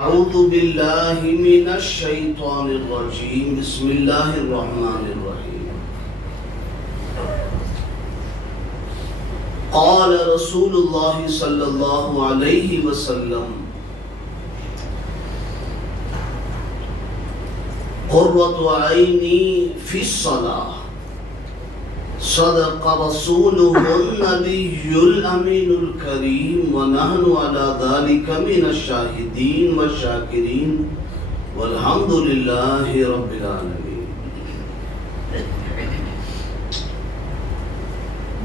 اعوذ باللہ من الشیطان الرجیم بسم اللہ الرحمن الرحیم قال رسول اللہ صلی اللہ علیہ وسلم قرۃ عینی فی الصلاۃ صدق رسوله النبی الامین الکریم ونحن علی ذلک من الشاہدین والشاکرین والحمد للہ رب العالمین۔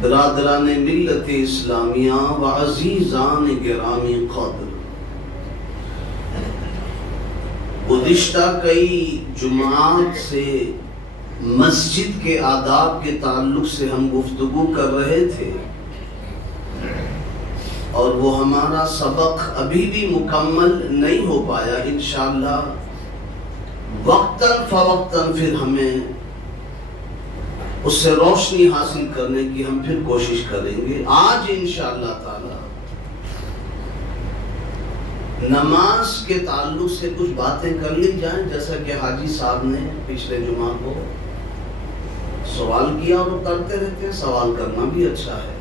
برادران ملت اسلامیہ و عزیزان گرامی قدر، گزشتہ کئی جمعات سے مسجد کے آداب کے تعلق سے ہم گفتگو کر رہے تھے، اور وہ ہمارا سبق ابھی بھی مکمل نہیں ہو پایا۔ انشاءاللہ وقتاً فوقتاً پھر ہمیں اس سے روشنی حاصل کرنے کی ہم پھر کوشش کریں گے۔ آج انشاءاللہ تعالی نماز کے تعلق سے کچھ باتیں کر لی جائیں، جیسا کہ حاجی صاحب نے پچھلے جمعہ کو سوال کیا، اور وہ کرتے رہتے ہیں۔ سوال کرنا بھی اچھا ہے،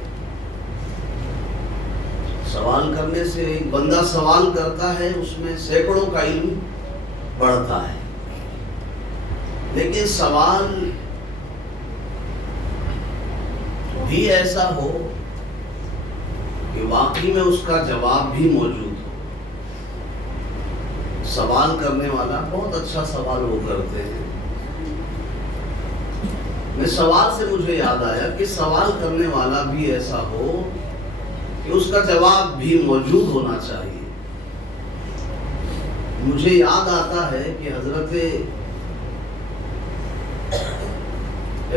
سوال کرنے سے ایک بندہ سوال کرتا ہے، اس میں سینکڑوں کا علم بڑھتا ہے، لیکن سوال بھی ایسا ہو کہ واقعی میں اس کا جواب بھی موجود ہو۔ سوال کرنے والا بہت اچھا سوال وہ کرتے ہیں۔ میں سوال سے مجھے یاد آیا کہ سوال کرنے والا بھی ایسا ہو کہ اس کا جواب بھی موجود ہونا چاہیے۔ مجھے یاد آتا ہے کہ حضرت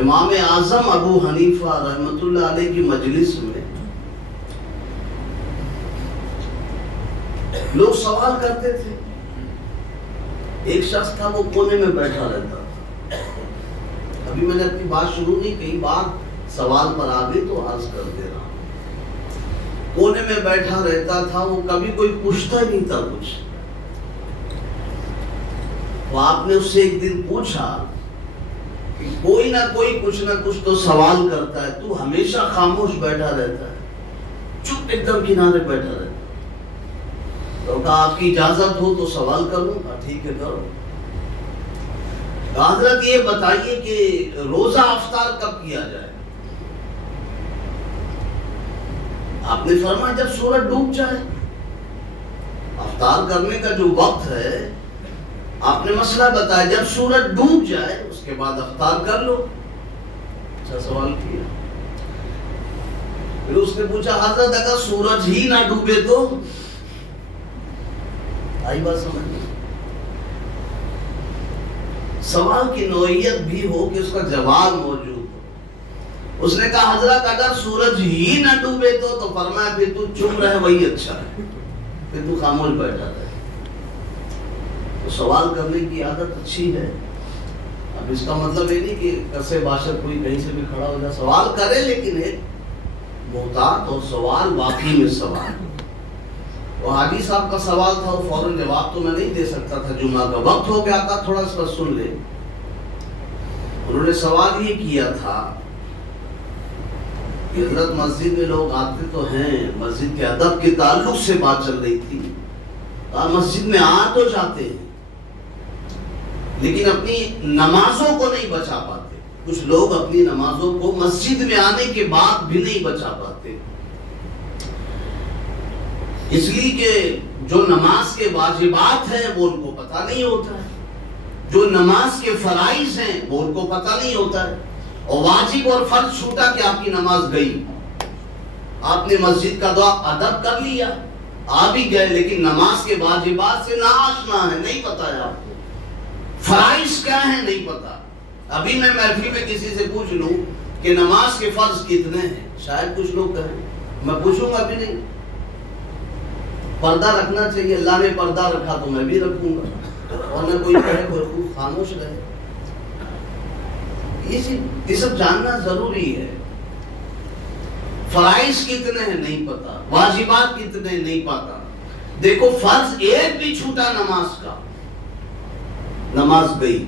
امام اعظم ابو حنیفہ رحمۃ اللہ علیہ کی مجلس میں لوگ سوال کرتے تھے۔ ایک شخص تھا، وہ کونے میں بیٹھا رہتا تھا۔ ابھی میں نے اپنی بات شروع نہیں کی، بات سوال پر آ گئی تو عرض کر دے رہا ہوں۔ کونے میں بیٹھا رہتا تھا، وہ کبھی کوئی پوچھتا نہیں تھا کچھ۔ وہ آپ نے اس سے ایک دن پوچھا کہ کوئی نہ کوئی کچھ نہ کچھ تو سوال کرتا ہے، تو ہمیشہ خاموش بیٹھا رہتا ہے، چپ ایک دم کنارے بیٹھا رہتا ہے۔ تو کہا آپ کی اجازت ہو تو سوال کروں؟ کہا ٹھیک ہے کرو۔ حضرت یہ بتائیے کہ روزہ افطار کب کیا جائے؟ آپ نے فرمایا جب سورج ڈوب جائے۔ افطار کرنے کا جو وقت ہے آپ نے مسئلہ بتایا، جب سورج ڈوب جائے اس کے بعد افطار کر لو۔ اچھا سوال کیا۔ پھر اس نے پوچھا حضرت اگر سورج ہی نہ ڈوبے تو؟ آئی بات سمجھ؟ سوال کی نوعیت بھی ہو کہ اس کا جواب موجود ہو۔ اس نے کہا حضرت اگر سورج ہی نہ ڈوبے تو فرمایا پھر تو چپ رہے وہی اچھا ہے، پھر تو خاموش بیٹھا رہے۔ تو سوال کرنے کی عادت اچھی ہے۔ اب اس کا مطلب یہ نہیں کہ کسے باشر کوئی کہیں سے بھی کھڑا ہو جائے، سوال کرے، لیکن ایک محتاط اور سوال واقعی میں سوال۔ وہ حاجی صاحب کا سوال تھا، وہ فوراً جواب تو میں نہیں دے سکتا تھا، جمعہ کا وقت ہو گیا تھا، تھوڑا سا سن لے۔ انہوں نے سوال یہ کیا تھا کہ حضرت مسجد میں لوگ آتے تو ہیں، مسجد کے ادب کے تعلق سے بات چل رہی تھی، مسجد میں آ تو جاتے ہیں لیکن اپنی نمازوں کو نہیں بچا پاتے۔ کچھ لوگ اپنی نمازوں کو مسجد میں آنے کے بعد بھی نہیں بچا پاتے، اس لیے کہ جو نماز کے واجبات ہیں وہ ان کو پتہ نہیں ہوتا ہے، جو نماز کے فرائض ہیں وہ ان کو پتہ نہیں ہوتا ہے، اور واجب اور فرض چھوٹا کہ آپ کی نماز گئی۔ آپ نے مسجد کا دعا ادب کر لیا، آ بھی گئے، لیکن نماز کے واجبات سے نا آشنا ہے، نہیں پتہ ہے آپ کو، فرائض کیا ہیں نہیں پتہ۔ ابھی میں محفل میں کسی سے پوچھ لوں کہ نماز کے فرض کتنے ہیں، شاید کچھ لوگ کہیں، میں پوچھوں گا بھی نہیں۔ پردہ رکھنا چاہیے، اللہ نے پردہ رکھا تو میں بھی رکھوں گا، اور نہ کوئی کہے کوئی خاموش رہے۔ یہ سب جاننا ضروری ہے۔ فرائض کتنے ہیں نہیں پتا، واجبات کتنے نہیں پتا، دیکھو فرض ایک بھی چھوٹا نماز کا، نماز گئی.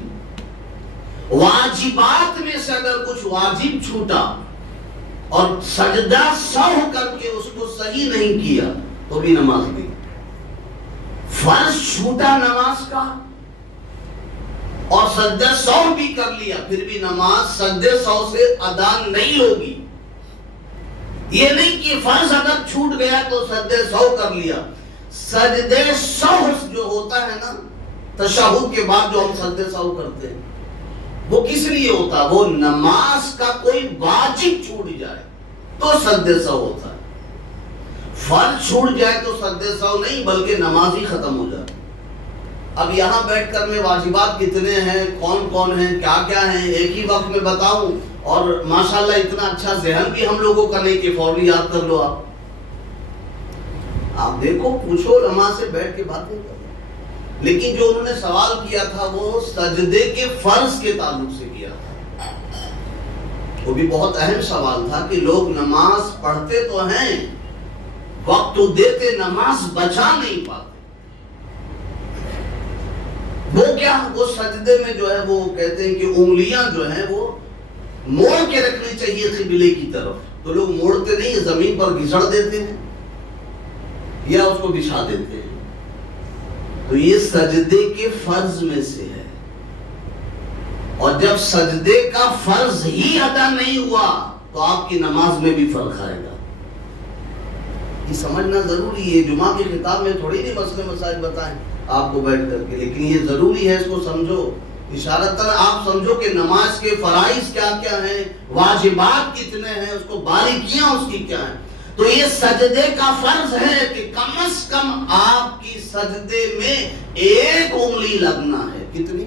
واجبات میں سے اگر کچھ واجب چھوٹا اور سجدہ سہو کر کے اس کو صحیح نہیں کیا تو بھی نماز گئی. فرض چھوٹا نماز کا اور سجدہ سہو بھی کر لیا پھر بھی نماز سجدہ سہو سے ادا نہیں ہوگی. یہ نہیں کہ فرض اگر چھوٹ گیا تو سجدہ سہو کر لیا. سجدہ سہو جو ہوتا ہے نا تشہد کے بعد جو ہم سجدہ سہو کرتے ہیں وہ کس لیے ہوتا ہے؟ وہ نماز کا کوئی واجب چھوٹ جائے تو سجدہ سہو ہوتا ہے. فرض چھوٹ جائے تو سجدہ سہو نہیں بلکہ نماز ہی ختم ہو جائے. اب یہاں بیٹھ کر میں واجبات کتنے ہیں، کون کون ہیں، کیا کیا ہیں ایک ہی وقت میں بتاؤں، اور ماشاءاللہ اتنا اچھا ذہن بھی ہم لوگوں کا نہیں کہ فوری یاد کر لو. آپ دیکھو پوچھو علماء سے بیٹھ کے باتیں کرو. لیکن جو انہوں نے سوال کیا تھا وہ سجدے کے فرض کے تعلق سے کیا تھا. وہ بھی بہت اہم سوال تھا کہ لوگ نماز پڑھتے تو ہیں، وقت تو دیتے، نماز بچا نہیں پاتے. وہ کیا؟ وہ سجدے میں جو ہے وہ کہتے ہیں کہ انگلیاں جو ہیں وہ موڑ کے رکھنی چاہیے قبلے کی طرف، تو لوگ موڑتے نہیں، زمین پر گھسڑ دیتے ہیں یا اس کو بچھا دیتے ہیں. تو یہ سجدے کے فرض میں سے ہے، اور جب سجدے کا فرض ہی ادا نہیں ہوا تو آپ کی نماز میں بھی فرق آئے گا. یہ سمجھنا ضروری ہے. جمعہ کی خطاب میں تھوڑی نہیں مسئلے مسائل بتائیں آپ کو بیٹھ کر کے، لیکن یہ ضروری ہے، اس کو سمجھو. اشارتاً آپ سمجھو کہ نماز کے فرائض کیا کیا ہیں، واجبات کتنے ہیں، اس کو باریکیاں اس کی کیا ہیں. تو یہ سجدے کا فرض ہے کہ کم از کم آپ کی سجدے میں ایک انگلی لگنا ہے. کتنی؟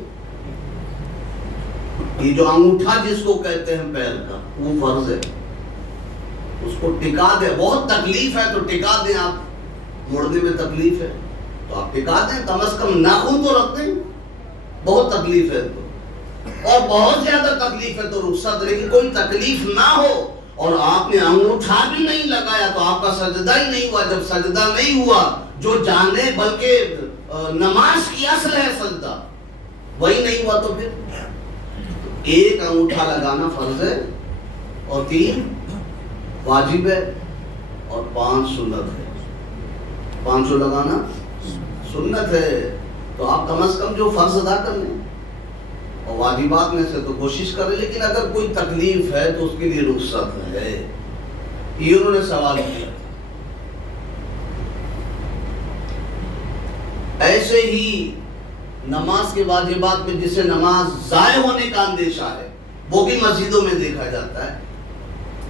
یہ جو انگوٹھا جس کو کہتے ہیں پیر کا، وہ فرض ہے. اس کو ٹکا دیں، بہت تکلیف ہے تو ٹکا دیں. آپ مڑنے میں تکلیف ہے تو آپ ٹکا دیں، کم از کم ناخن تو رکھ دیں. بہت تکلیف ہے تو، اور بہت زیادہ تکلیف ہے تو رخصت. لیکن کوئی تکلیف نہ ہو اور آپ نے انگوٹھا بھی نہیں لگایا تو آپ کا سجدہ ہی نہیں ہوا. جب سجدہ نہیں ہوا، جو جانے بلکہ نماز کی اصل ہے سجدہ، وہی نہیں ہوا تو پھر ایک انگوٹھا لگانا فرض ہے، اور 3 واجب ہے، اور 5 سنت ہے. 5 لگانا سنت ہے. تو آپ کم از کم جو فرض ادا کر لیں، اور واجبات میں سے تو کوشش کریں. لیکن اگر کوئی تکلیف ہے تو اس کے لیے رخصت ہے. یہ انہوں نے سوال کیا. ایسے ہی نماز کے واجبات میں جسے نماز ضائع ہونے کا اندیشہ ہے وہ بھی مسجدوں میں دیکھا جاتا ہے.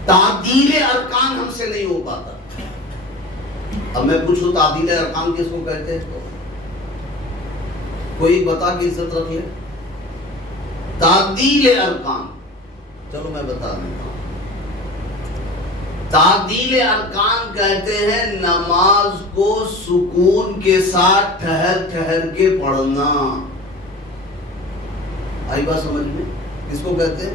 تعدیل ارکان ہم سے نہیں ہو پاتا. اب میں پوچھوں تعدیل ارکان کس کو کہتے ہیں؟ کوئی بتا کے عزت رکھ لے. تعدیل ارکان، چلو میں بتا دیتا ہوں. تعدیل ارکان کہتے ہیں نماز کو سکون کے ساتھ ٹھہر ٹھہر کے پڑھنا. آئی بات سمجھ میں؟ کس کو کہتے ہیں؟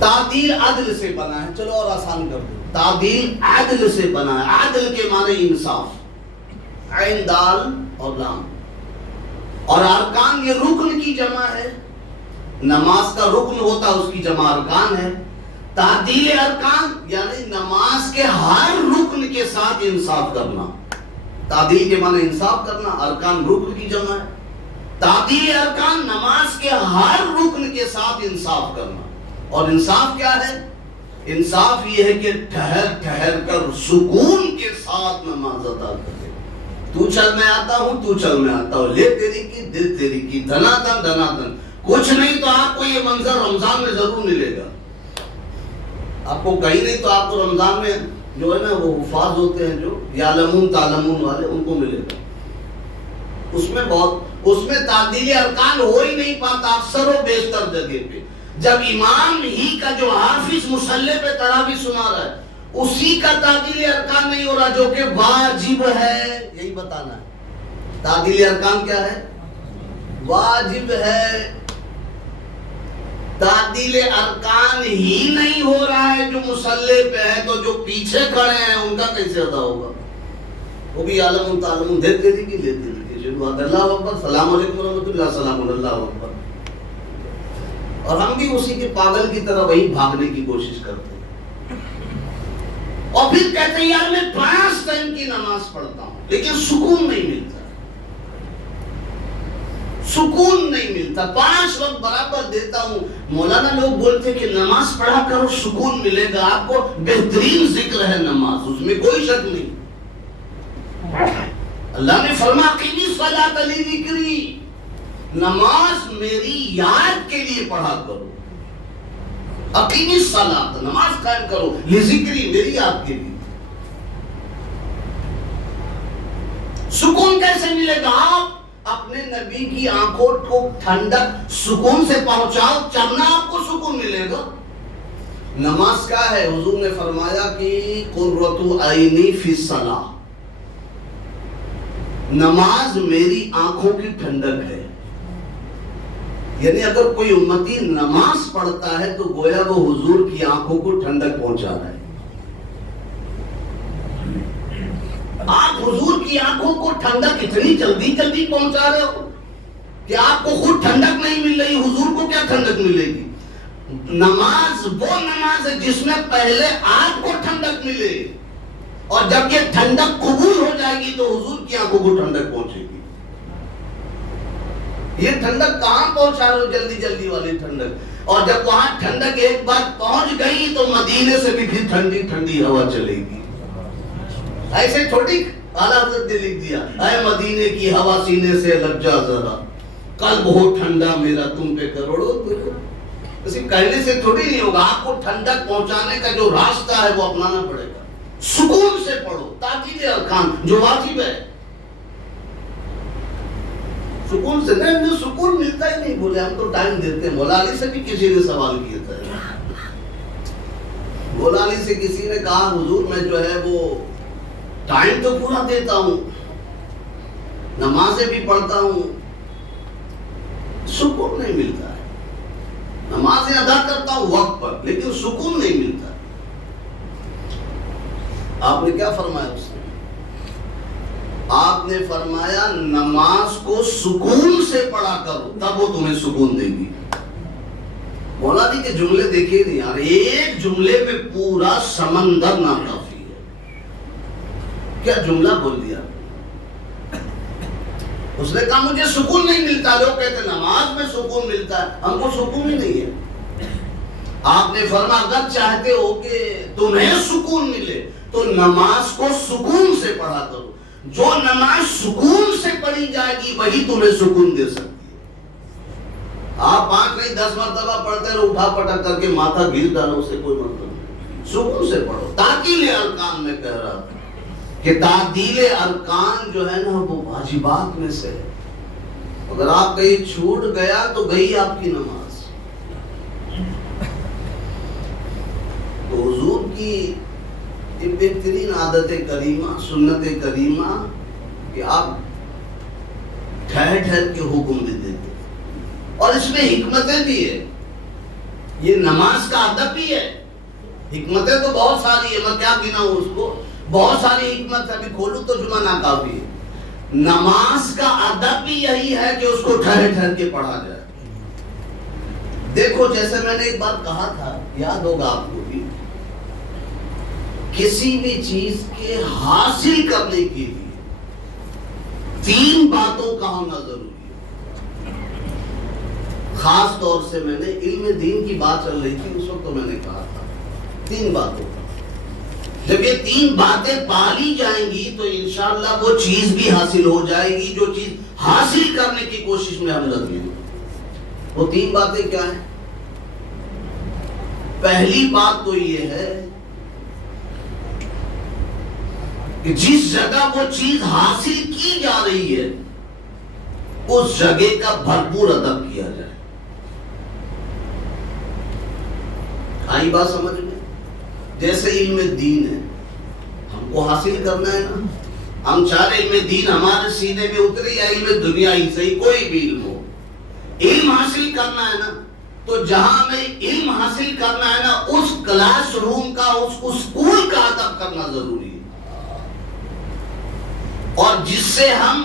تعدیل عدل سے بنا ہے. چلو اور آسان کر دو. تعدیل عدل سے بنا ہے. عدل کے معنی انصاف، عین دال اور لام. اور ارکان یہ رکن کی جمع ہے. نماز کا رکن ہوتا ہے، اس کی جمع ارکان ہے. تعدیل ارکان یعنی نماز کے ہر رکن کے ساتھ انصاف کرنا. تعدیل کے معنی انصاف کرنا، ارکان رکن کی جمع ہے. تعدیل ارکان نماز کے ہر رکن کے ساتھ انصاف کرنا. اور انصاف کیا ہے؟ انصاف یہ ہے کہ ٹھہر ٹھہر کر سکون کے ساتھ نماز ادا کرے. تو چل میں آتا ہوں، تو چل میں آتا ہوں، لے تیری کی دے تیری کی، دھنا دن دھنا دن. کچھ نہیں تو آپ کو یہ منظر رمضان میں ضرور ملے گا. آپ کو کہیں نہیں تو آپ کو رمضان میں جو ہے نا وہ حفاظ ہوتے ہیں جو یعلمون تعلمون والے، ان کو ملے گا. اس میں تعدیل ارکان ہو ہی نہیں پاتا اکثر و بیشتر جگہ پہ. جب امام ہی کا جو حافظ مصلی پہ تراویح سنا رہا ہے اسی کا تعدیل ارکان نہیں ہو رہا جو کہ واجب ہے. یہی بتانا ہے. تعدیل ارکان کیا ہے؟ واجب ہے. تعدیل ارکان ہی نہیں ہو رہا ہے جو مصلی پہ ہے تو جو پیچھے کھڑے ہیں ان کا کیسے ادا ہوگا؟ وہ بھی عالم تعلم دیتے تھے کہ لیتے تھے، شروعات اللہ اکبر السلام علیکم ورحمۃ اللہ السلام اللہ اکبر، اور ہم بھی اسی کے پاگل کی طرح وہی بھاگنے کی کوشش کرتے ہیں، اور پھر کہتے ہیں یار میں 5 ٹائم کی نماز پڑھتا ہوں لیکن سکون نہیں ملتا، سکون نہیں ملتا، 5 وقت برابر دیتا ہوں۔ مولانا لوگ بولتے کہ نماز پڑھا کرو سکون ملے گا، آپ کو بہترین ذکر ہے نماز، اس میں کوئی شک نہیں۔ اللہ نے فرمایا اقیمی الصلاۃ لذکری، نماز میری یاد کے لیے پڑھا کرو، اقیمی الصلاۃ نماز قائم کرو، لذکری میری یاد کے لیے۔ سکون کیسے ملے گا؟ آپ اپنے نبی کی آنکھوں کو ٹھنڈک سکون سے پہنچاؤ، چلنا آپ کو سکون ملے گا۔ نماز کیا ہے؟ حضور نے فرمایا کہ قرۃ عینی فی الصلاۃ، نماز میری آنکھوں کی ٹھنڈک ہے، یعنی اگر کوئی امتی نماز پڑھتا ہے تو گویا وہ حضور کی آنکھوں کو ٹھنڈک پہنچا رہا ہے۔ آپ حضور کی آنکھوں کو ٹھنڈک اتنی جلدی جلدی پہنچا رہے ہو کہ آپ کو خود ٹھنڈک نہیں مل رہی، حضور کو کیا ٹھنڈک ملے گی؟ نماز وہ نماز ہے جس میں پہلے آپ کو ٹھنڈک ملے، اور جب یہ ٹھنڈک قبول ہو جائے گی تو حضور کی آنکھوں کو ٹھنڈک پہنچے گی۔ یہ ٹھنڈک کہاں پہنچا رہے ہو؟ جلدی جلدی والی ٹھنڈک، اور جب وہاں ٹھنڈک ایک بار پہنچ گئی تو مدینے سے بھی پھر ٹھنڈی ٹھنڈی ہوا چلے گی۔ ایسے تھوڑی اعلیٰ حضرت نے لکھ دیا اے مدینے کی ہوا سینے سے لگ جا ذرا، قلب ہو ٹھنڈا میرا تم پہ کروڑوں درود۔ صرف کہنے سے تھوڑی نہیں ہوگا، آپ کو ٹھنڈک پہنچانے کا جو راستہ ہے وہ اپنانا پڑے گا۔ سکون سے پڑھو، تاکید ارکان جو واجب ہے، سکون سے نہیں، جو سکون ملتا ہی نہیں، بولے ہم تو ٹائم دیتے ہیں۔ مولا علی سے بھی کسی نے سوال کیا تھا، مولا علی سے کسی نے کہا حضور میں جو ہے وہ ٹائم تو پورا دیتا ہوں، نمازیں بھی پڑھتا ہوں، سکون نہیں ملتا ہے، نمازیں ادا کرتا ہوں وقت پر لیکن سکون نہیں ملتا۔ آپ نے کیا فرمایا اس نے؟ آپ نے فرمایا نماز کو سکون سے پڑھا کرو تب وہ تمہیں سکون دے گی۔ مولا جی کے جملے دیکھیے نہیں یار، ایک جملے میں پورا سمندر ناکافی ہے۔ کیا جملہ بول دیا اس نے؟ کہا مجھے سکون نہیں ملتا، لوگ کہتے نماز میں سکون ملتا ہے، ہم کو سکون ہی نہیں ہے۔ آپ نے فرمایا اگر چاہتے ہو کہ تمہیں سکون ملے تو نماز کو سکون سے پڑھا کرو، جو نماز سکون سے پڑھی جائے گی وہی تمہیں سکون دے سکتی ہے۔ آپ 5 نہیں 10 مرتبہ پڑھتے رہو، اٹھا پٹک کر کے ماتھا گھس ڈالو، اسے کوئی مطلب نہیں۔ سکون سے پڑھو۔ تعطیل ارکان میں کہہ رہا تھا کہ تعطیل ارکان جو ہے نا وہ واجبات میں سے ہے، اگر آپ کہیں چھوٹ گیا تو گئی آپ کی نماز۔ تو حضور کی ایک بہترین عادت کریمہ، سنت کریمہ کہ آپ ٹھہر ٹھہر کے حکم بھی دیتے، اور اس میں حکمتیں بھی ہے، یہ نماز کا ادب بھی ہے۔ حکمتیں تو بہت ساری ہے، میں کیا گناؤں اس کو، بہت ساری حکمت ہے، ابھی کھولوں تو جمعہ ناکافی ہے۔ نماز کا ادب بھی یہی ہے کہ اس کو ٹھہر ٹھہر کے پڑھا جائے۔ دیکھو جیسے میں نے ایک بار کہا تھا، یاد ہوگا آپ کو بھی، کسی بھی چیز کے حاصل کرنے کے لیے 3 باتوں کا ہونا ضروری ہے۔ خاص طور سے میں نے علم دین کی بات چل رہی تھی اس وقت، تو میں نے کہا تھا 3 باتوں کا، جب یہ 3 باتیں پالی جائیں گی تو انشاءاللہ وہ چیز بھی حاصل ہو جائے گی جو چیز حاصل کرنے کی کوشش میں ہم لگے ہیں۔ وہ 3 باتیں کیا ہیں؟ پہلی بات تو یہ ہے کہ جس جگہ وہ چیز حاصل کی جا رہی ہے اس جگہ کا بھرپور ادب کیا جائے۔ آئی بات سمجھ میں؟ جیسے علم دین ہے، ہم کو حاصل کرنا ہے نا، ہم چاہے علم دین ہمارے سینے میں اترے یا علم دنیا ہی صحیح، کوئی بھی علم ہو، علم حاصل کرنا ہے نا، تو جہاں ہمیں علم حاصل کرنا ہے نا اس کلاس روم کا، اس اسکول کا ادب کرنا ضروری ہے۔ اور جس سے ہم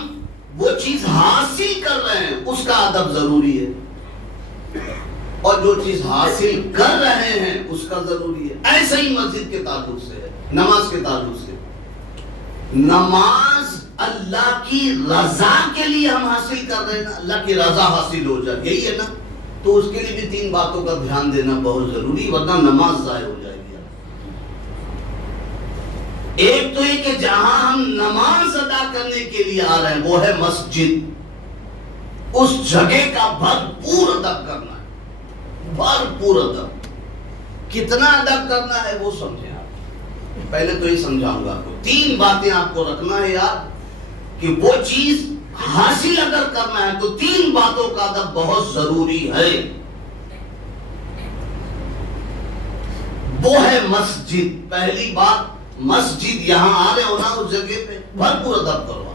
وہ چیز حاصل کر رہے ہیں اس کا ادب ضروری ہے، اور جو چیز حاصل کر رہے ہیں اس کا ضروری ہے۔ ایسے ہی مسجد کے تعلق سے ہے، نماز کے تعلق سے۔ نماز اللہ کی رضا کے لیے ہم حاصل کر رہے ہیں نا، اللہ کی رضا حاصل ہو جائے، یہی ہے نا، تو اس کے لیے بھی 3 باتوں کا دھیان دینا بہت ضروری، ورنہ نماز ضائع ہو جائے گی۔ ایک تو یہ کہ جہاں ہم نماز ادا کرنے کے لیے آ رہے ہیں وہ ہے مسجد، اس جگہ کا بھرپور ادب کرنا ہے، بھرپور ادب۔ کتنا ادب کرنا ہے وہ سمجھیں آپ، پہلے تو یہ سمجھاؤں گا آپ کو 3 باتیں آپ کو رکھنا ہے یاد، کہ وہ چیز حاصل اگر کرنا ہے تو 3 باتوں کا ادب بہت ضروری ہے۔ وہ ہے مسجد۔ پہلی بات، مسجد یہاں آ رہے ہو نا، اس جگہ پہ بھرپور ادب کروا۔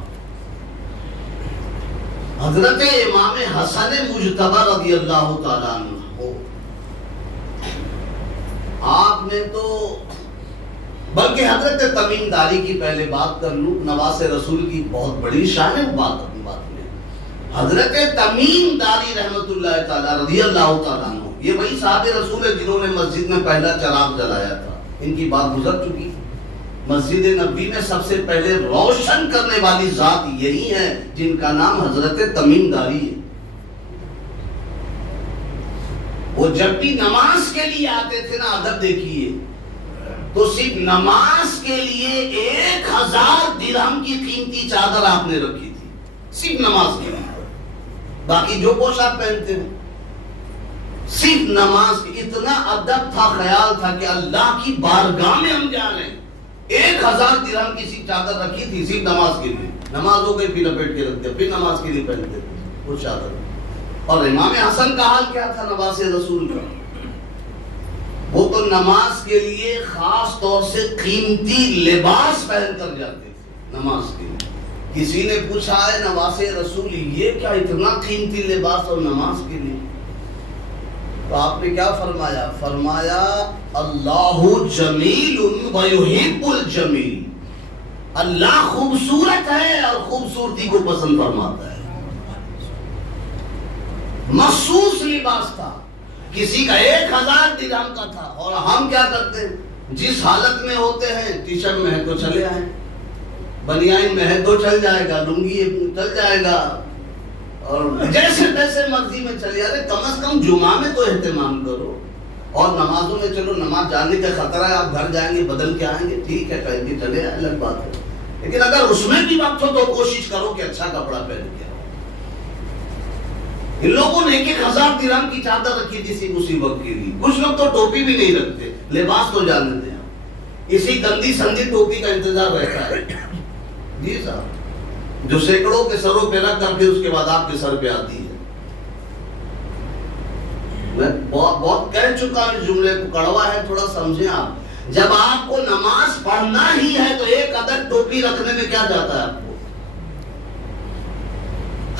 حضرت امام حسن مجتبی رضی اللہ تعالیٰ عنہ، آپ نے تو، بلکہ حضرت تمیم داری کی پہلے بات کر لوں، نواز رسول کی بہت بڑی شان ہے بات میں۔ حضرت تمیم داری رحمت اللہ تعالیٰ رضی اللہ تعالیٰ عنہ، یہ وہی صحابہ رسول ہے جنہوں نے مسجد میں پہلا چراغ جلایا تھا، ان کی بات گزر چکی۔ مسجد نبوی میں سب سے پہلے روشن کرنے والی ذات یہی ہے جن کا نام حضرت تمیم داری ہے۔ وہ جب بھی نماز کے لیے آتے تھے نا، ادب دیکھیے، تو صرف نماز کے لیے 1000 درہم کی قیمتی چادر آپ نے رکھی تھی، صرف نماز کے لیے۔ باقی جو پوشاک پہنتے ہیں صرف نماز کی، اتنا ادب تھا، خیال تھا کہ اللہ کی بارگاہ میں ہم جا رہے ہیں۔ 1000 درہم کی سی چادر رکھی تھی صرف نماز کے لیے، نماز ہو گئی پھر لپیٹ کے رکھتے، پھر نماز کے لیے پہنتے تھے وہ چادر۔ اور امام حسن کا حال کیا تھا نواز رسول کا؟ وہ تو نماز کے لیے خاص طور سے قیمتی لباس پہن کر جاتے تھے نماز کے لیے۔ کسی نے پوچھا ہے نواز رسول یہ کیا اتنا قیمتی لباس اور نماز کے لیے؟ تو آپ نے کیا فرمایا؟ فرمایا اللہ جمیل و یحب الجمیل، اللہ خوبصورت ہے اور خوبصورتی کو پسند فرماتا ہے۔ مخصوص لباس تھا، کسی کا 1000 درہم کا تھا، اور ہم کیا کرتے ہیں؟ جس حالت میں ہوتے ہیں، ٹی شرٹ میں ہے تو چلے آئیں، بنیان میں ہے تو چل جائے گا، لنگی چل جائے گا، اور جیسے تیسے مرضی میں چلے آئے۔ کم از کم جمعہ میں تو اہتمام کرو، اور نمازوں میں چلو، نماز جانے کا خطرہ ہے، آپ گھر جائیں گے بدل کے آئیں گے، ٹھیک ہے پہن کے چلے آئے، الگ بات ہے، لیکن اگر اس میں بھی وقت ہو تو کوشش کرو کہ اچھا کپڑا پہن کے آؤ۔ ان لوگوں نے 1000 درہم کی چادر رکھی تھی صرف اسی وقت کے لیے۔ کچھ لوگ تو ٹوپی بھی نہیں رکھتے، لباس تو جانتے ہیں، اسی گندی سندی ٹوپی کا انتظار رہتا ہے جی صاحب، جو سینکڑوں کے سروں پہ رکھ کر کے اس کے بعد آپ کے سر پہ آتی ہے۔ میں بہت کہہ چکا ہوں، اس جملے کو کڑوا ہے، تھوڑا سمجھیں آپ۔ جب آپ کو نماز پڑھنا ہی ہے تو ایک عدد ٹوپی رکھنے میں کیا جاتا ہے آپ کو؟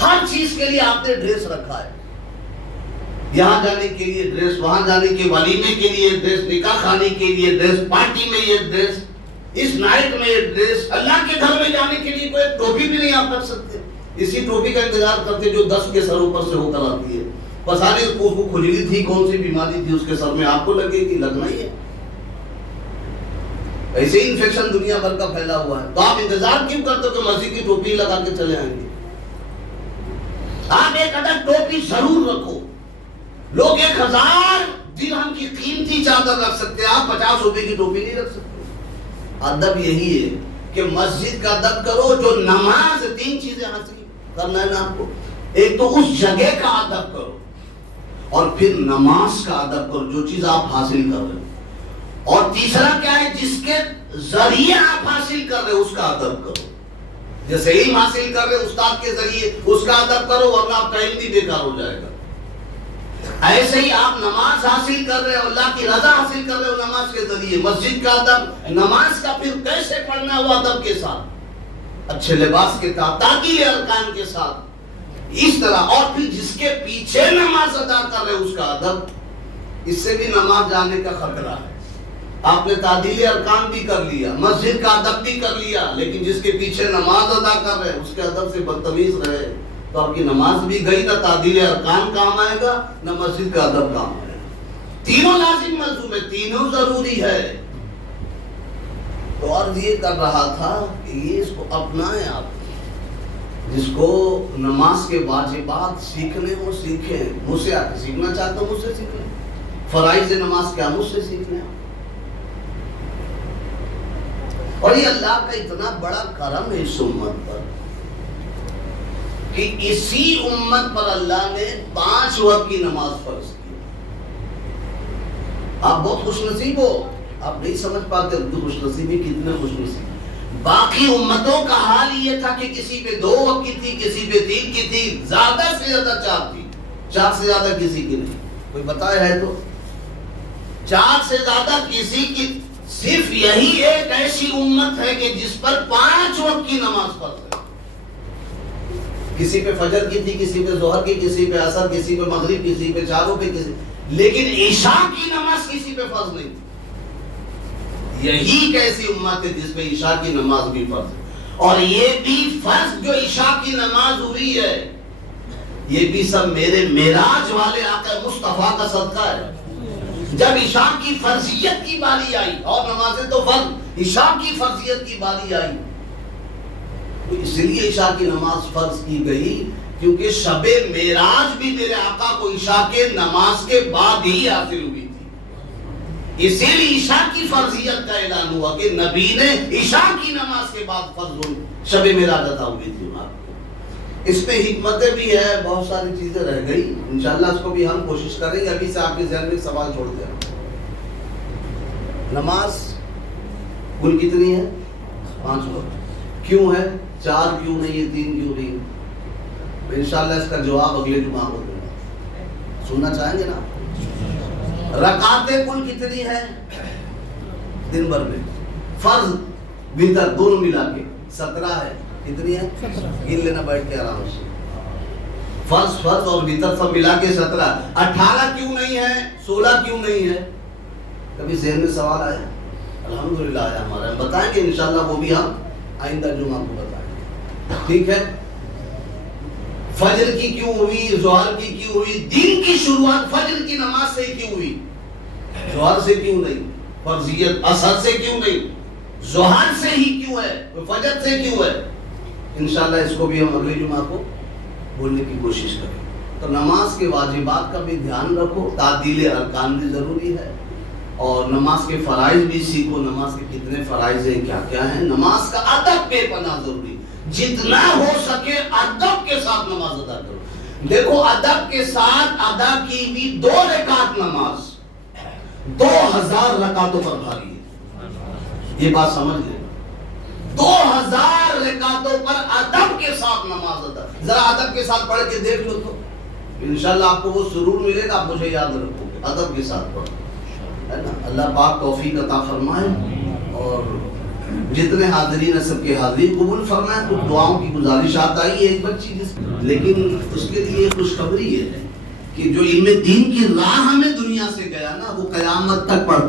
ہر چیز کے لیے آپ نے ڈریس رکھا ہے، یہاں جانے کے لیے ڈریس، وہاں جانے کے ولیمے کے لیے ڈریس، نکاح خانے کے لیے ڈریس، پارٹی میں یہ ڈریس، اس نائٹ میں یہ ڈریس، اللہ کے گھر میں جانے کے لیے کوئی ٹوپی بھی نہیں آپ رکھ سکتے، اسی ٹوپی کا انتظار کرتے جو 10 کے سر اوپر سے ہو کر آتی ہے۔ پتہ نہیں اس کو کھجلی تھی، کون سی بیماری تھی اس کے سر میں، آپ کو لگے گی، لگنا ہی ہے۔ ایسے ہی انفیکشن دنیا بھر کا پھیلا ہوا ہے، تو آپ انتظار کیوں کرتے ہو کہ مسیح کی ٹوپی لگا کے چلے آئیں گے؟ آپ ایک عدد ٹوپی ضرور رکھو۔ لوگ 1000 درہم کی قیمتی چادر رکھ سکتے ہیں، آپ 50 روپے کی ٹوپی نہیں رکھ سکتے۔ ادب یہی ہے کہ مسجد کا ادب کرو، جو نماز 3 چیزیں حاصل کرنا ہے نا آپ کو، ایک تو اس جگہ کا ادب کرو، اور پھر نماز کا ادب کرو جو چیز آپ حاصل کر رہے ہو، اور تیسرا کیا ہے جس کے ذریعے آپ حاصل کر رہے ہو اس کا ادب کرو۔ جیسے علم حاصل کر رہے استاد کے ذریعے، اس کا ادب کرو، ورنہ آپ کا علم بھی بیکار ہو جائے گا۔ ایسے ہی آپ نماز حاصل کر رہے ہو، اللہ کی رضا حاصل کر رہے ہو نماز کے ذریعے، مسجد کا ادب، نماز کا پھر کیسے پڑھنا ہوا ادب کے ساتھ، اچھے لباس کے ساتھ، تعطیل ارکان کے ساتھ، اس طرح۔ اور پھر جس کے پیچھے نماز ادا کر رہے اس کا ادب، اس سے بھی نماز جانے کا خطرہ ہے۔ آپ نے تعدیل ارکان بھی کر لیا، مسجد کا ادب بھی کر لیا، لیکن جس کے پیچھے نماز ادا کر رہے اس کے ادب سے بدتمیز رہے تو آپ کی نماز بھی گئی، نہ تعدیل ارکان کام آئے گا نہ مسجد کا ادب کام آئے گا۔ تینوں لازم ملزوم ہے، تینوں ضروری ہے۔ تو عرض یہ کر رہا تھا کہ یہ اس کو اپنائیں، آپ جس کو نماز کے واجبات سیکھنے ہو سیکھیں، مجھ سے آپ سیکھنا چاہتے ہو مجھ سے سیکھ لیں، فرائض نماز کیا مجھ سے سیکھ لیں۔ اور یہ اللہ کا اتنا بڑا کرم ہے اس امت پر کہ اسی امت پر اللہ نے 5 وقت کی نماز فرض کی۔ آپ بہت خوش نصیب ہو، آپ نہیں سمجھ پاتے خوش نصیبی کتنے خوش نصیب۔ باقی امتوں کا حال یہ تھا کہ کسی پہ 2 وقت کی تھی، کسی پہ 3 کی تھی، زیادہ سے زیادہ 4 تھی، 4 سے زیادہ کسی کی نہیں۔ کوئی بتایا ہے تو 4 سے زیادہ کسی کی، صرف یہی ایک ایسی امت ہے کہ جس پر 5 وقت کی نماز فرض ہے۔ کسی پہ فجر کی تھی، کسی پہ ظہر کی، کسی پہ عصر، کسی پہ مغرب، کسی پہ چاروں پہ، کسی، لیکن عشاء کی نماز کسی پہ فرض نہیں تھی۔ یہی ایک ایسی امت ہے جس پہ عشاء کی نماز بھی فرض ہے، اور یہ بھی فرض جو عشاء کی نماز ہوئی ہے یہ بھی سب میرے معراج والے آقا مصطفیٰ کا صدقہ ہے۔ جب عشاء کی فرضیت کی باری آئی، اور نمازیں تو فرض، عشاء کی فرضیت کی باری آئی، تو اس لیے عشاء کی نماز فرض کی گئی کیونکہ شب معراج بھی میرے آقا کو عشاء کے نماز کے بعد ہی حاصل ہوئی تھی۔ اسی لیے عشاء کی فرضیت کا اعلان ہوا کہ نبی نے عشاء کی نماز کے بعد فرض ہوئی، شب معراج عطا ہوئی تھی۔ اس میں حکمتیں بھی ہے، بہت ساری چیزیں رہ گئی، انشاءاللہ اس کو بھی ہم کوشش کریں گے۔ ابھی سے آپ کے ذہن میں ایک سوال چھوڑ دیں، نماز کل کتنی ہے؟ 5 وقت۔ کیوں ہے 4 کیوں نہیں ہے، 3 کیوں نہیں؟ انشاءاللہ اس کا جواب اگلے جمعہ کو دوں گا، سننا چاہیں گے نا؟ رکعتیں کل کتنی ہے دن بھر میں؟ فرض وتر دونوں ملا کے 17 ہے۔ کتنی ہے؟ گن لینا بیٹھ کے آرام سے۔ فرض اور وتر سب ملا کے 17۔ 18 کیوں نہیں ہے؟ 16 کیوں نہیں ہے؟ کبھی ذہن میں سوال آیا؟ الحمدللہ آیا ہمارا، بتائیں گے انشاءاللہ، وہ بھی ہم آئندہ جمعہ کو بتائیں گے، ٹھیک ہے؟ فجر کی کیوں ہوئی؟ ظہر کی کیوں ہوئی؟ دن کی شروعات فجر کی نماز سے کیوں ہوئی؟ ظہر سے کیوں نہیں؟ فرضیت عصر سے کیوں نہیں؟ ظہر سے ہی کیوں ہے؟ فجر سے کیوں ہے؟ انشاءاللہ اس کو بھی ہم اگلے جمعہ کو بولنے کی کوشش کریں۔ تو نماز کے واجبات کا بھی دھیان رکھو، تعدیل ارکان بھی ضروری ہے، اور نماز کے فرائض بھی سیکھو، نماز کے کتنے فرائض ہیں، کیا کیا ہیں۔ نماز کا ادب بے پناہ ضروری، جتنا ہو سکے ادب کے ساتھ نماز ادا کرو۔ دیکھو ادب کے ساتھ ادا کی ہوئی 2 رکعت نماز 2000 رکعتوں پر بھاری ہے، یہ بات سمجھ لیں۔ 2000 رکعتوں پر ادب کے ساتھ نماز ادا، ذرا ادب کے ساتھ پڑھ کے دیکھ لو تو انشاءاللہ آپ کو وہ سرور ملے گا، آپ مجھے یاد رکھو گے، ادب کے ساتھ پڑھو، ہے نا؟ اللہ پاک توفیق عطا فرمائے، اور جتنے حاضرین ہیں سب کے حاضری قبول فرمائے۔ کچھ دعاؤں کی گزارشات آئی، ایک بچی لیکن اس کے لیے خوشخبری یہ ہے کہ جو علم دین کی راہ میں دنیا سے گیا نا، وہ قیامت تک پڑھتا